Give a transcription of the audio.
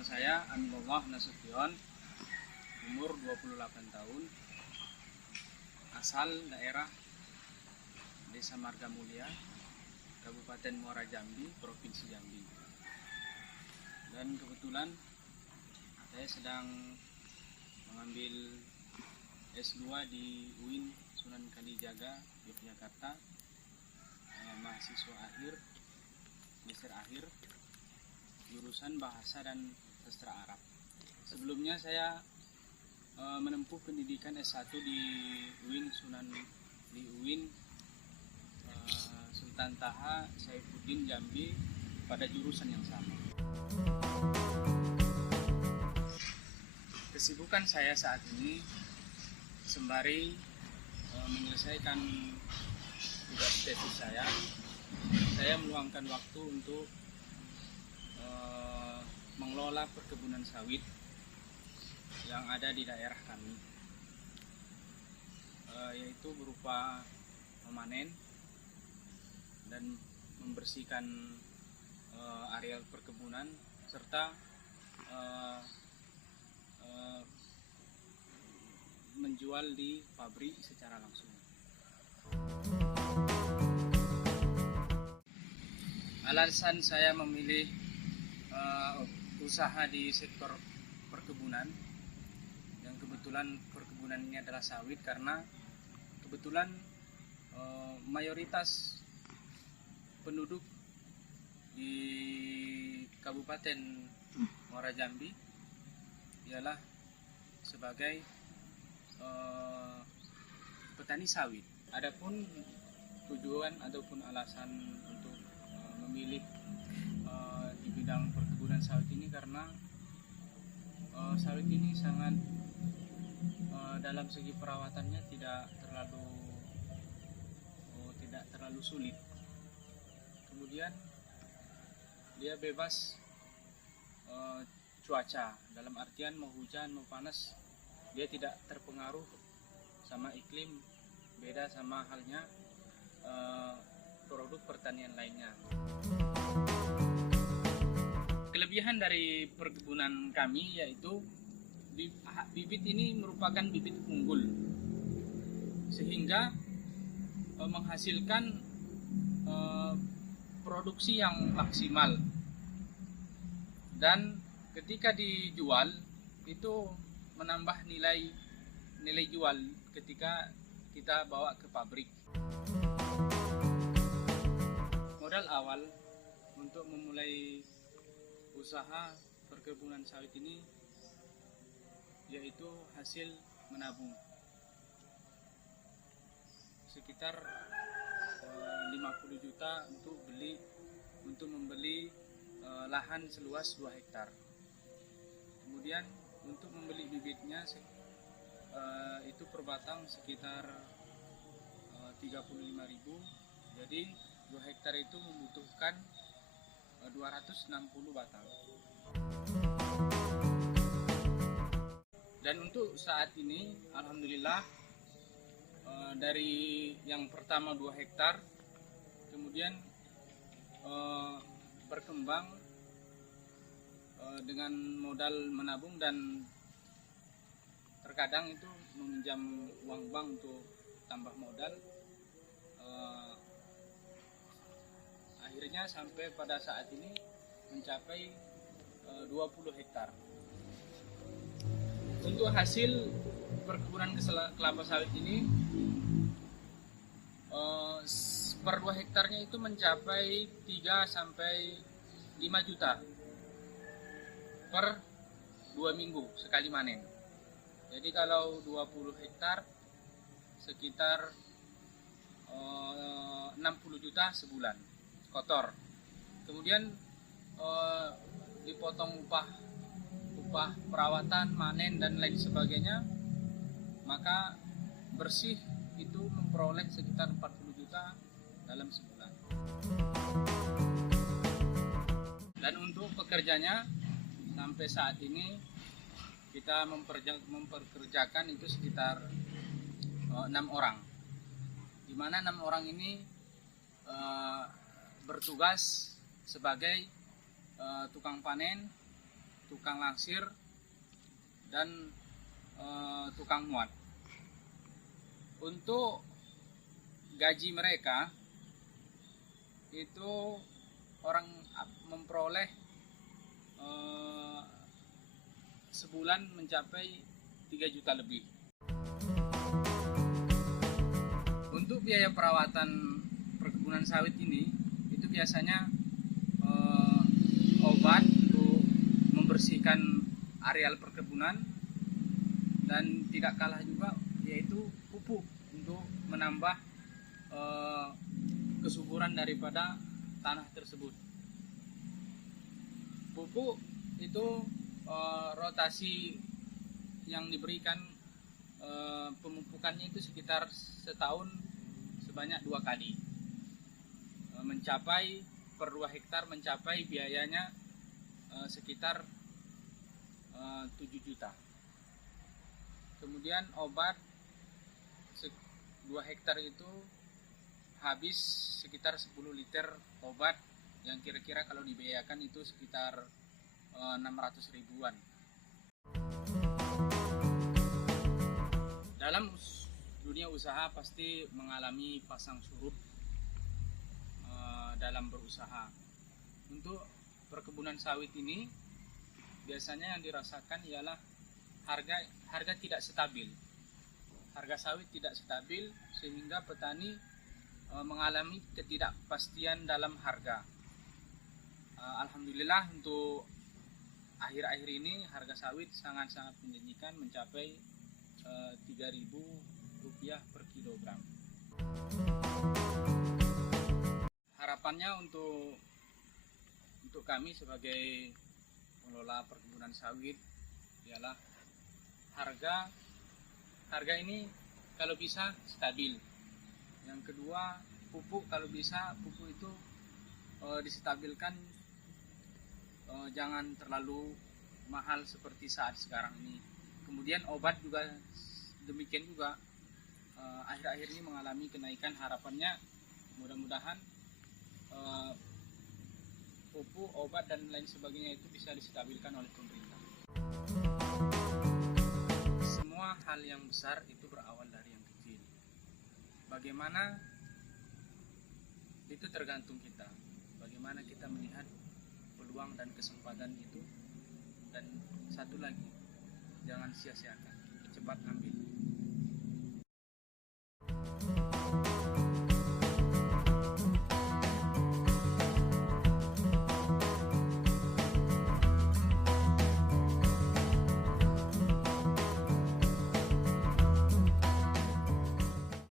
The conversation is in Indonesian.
Nama saya Aminullah Nasution, umur 28 tahun, asal daerah Desa Marga Mulia, Kabupaten Muara Jambi, Provinsi Jambi. Dan kebetulan saya sedang mengambil S2 di UIN Sunan Kalijaga, Yogyakarta, mahasiswa akhir, semester akhir, jurusan Bahasa dan Sastra Arab. Sebelumnya saya menempuh pendidikan S1 di UIN Sultan Taha Saifuddin Jambi pada jurusan yang sama. Kesibukan saya saat ini sembari menyelesaikan tugas tesis saya meluangkan waktu untuk mengelola perkebunan sawit yang ada di daerah kami, yaitu berupa memanen dan membersihkan areal perkebunan serta menjual di pabrik secara langsung. Alasan saya memilih usaha di sektor perkebunan, yang kebetulan perkebunan ini adalah sawit, karena kebetulan mayoritas penduduk di Kabupaten Muara Jambi ialah sebagai petani sawit. Adapun tujuan ataupun alasan untuk memilih di bidang perkebunan sawit ini karena sawit ini sangat dalam segi perawatannya tidak terlalu sulit. Kemudian dia bebas cuaca, dalam artian mau hujan mau panas dia tidak terpengaruh sama iklim, beda sama halnya produk pertanian lainnya. Kelebihan dari perkebunan kami yaitu bibit ini merupakan bibit unggul, sehingga menghasilkan produksi yang maksimal, dan ketika dijual itu menambah nilai jual ketika kita bawa ke pabrik. Modal awal untuk memulai usaha perkebunan sawit ini yaitu hasil menabung sekitar 50 juta untuk membeli lahan seluas 2 hektar. Kemudian untuk membeli bibitnya itu per batang sekitar 35.000. Jadi 2 hektar itu membutuhkan 260 batang. Dan untuk saat ini alhamdulillah dari yang pertama 2 hektar kemudian berkembang dengan modal menabung dan terkadang itu meminjam uang bank untuk tambah modal. Akhirnya sampai pada saat ini mencapai 20 hektar. Untuk hasil perkebunan kelapa sawit ini per 2 hektarnya itu mencapai 3 sampai 5 juta per 2 minggu sekali manen. Jadi kalau 20 hektar sekitar 60 juta sebulan kotor. Kemudian dipotong upah perawatan, manen dan lain sebagainya, maka bersih itu memperoleh sekitar 40 juta dalam sebulan. Dan untuk pekerjanya sampai saat ini kita memperkerjakan itu sekitar 6 orang, di mana 6 orang ini bertugas sebagai tukang panen, tukang langsir, dan tukang muat. Untuk gaji mereka itu orang memperoleh sebulan mencapai 3 juta lebih. Untuk biaya perawatan perkebunan sawit ini itu biasanya obat untuk membersihkan areal perkebunan, dan tidak kalah juga yaitu pupuk untuk menambah kesuburan daripada tanah tersebut. Pupuk itu rotasi yang diberikan, pemupukannya itu sekitar setahun sebanyak 2 kali, mencapai per 2 hektar mencapai biayanya sekitar 7 juta. Kemudian obat 2 hektar itu habis sekitar 10 liter obat, yang kira-kira kalau dibiayakan itu sekitar 600 ribuan. Dalam dunia usaha pasti mengalami pasang surut dalam berusaha. Untuk perkebunan sawit ini biasanya yang dirasakan ialah harga tidak stabil. Harga sawit tidak stabil sehingga petani mengalami ketidakpastian dalam harga. Alhamdulillah untuk akhir-akhir ini harga sawit sangat-sangat menjanjikan, mencapai Rp3.000 per kilogram. Harapannya untuk kami sebagai pengelola perkebunan sawit ialah harga ini kalau bisa stabil. Yang kedua, pupuk kalau bisa pupuk itu distabilkan, jangan terlalu mahal seperti saat sekarang ini. Kemudian obat juga demikian juga, akhir-akhir ini mengalami kenaikan. Harapannya mudah-mudahan pupuk, obat dan lain sebagainya itu bisa distabilkan oleh pemerintah. Semua hal yang besar itu berawal dari yang kecil. Bagaimana itu tergantung kita. Bagaimana kita melihat peluang dan kesempatan itu. Dan satu lagi, jangan sia-siakan, cepat ambil.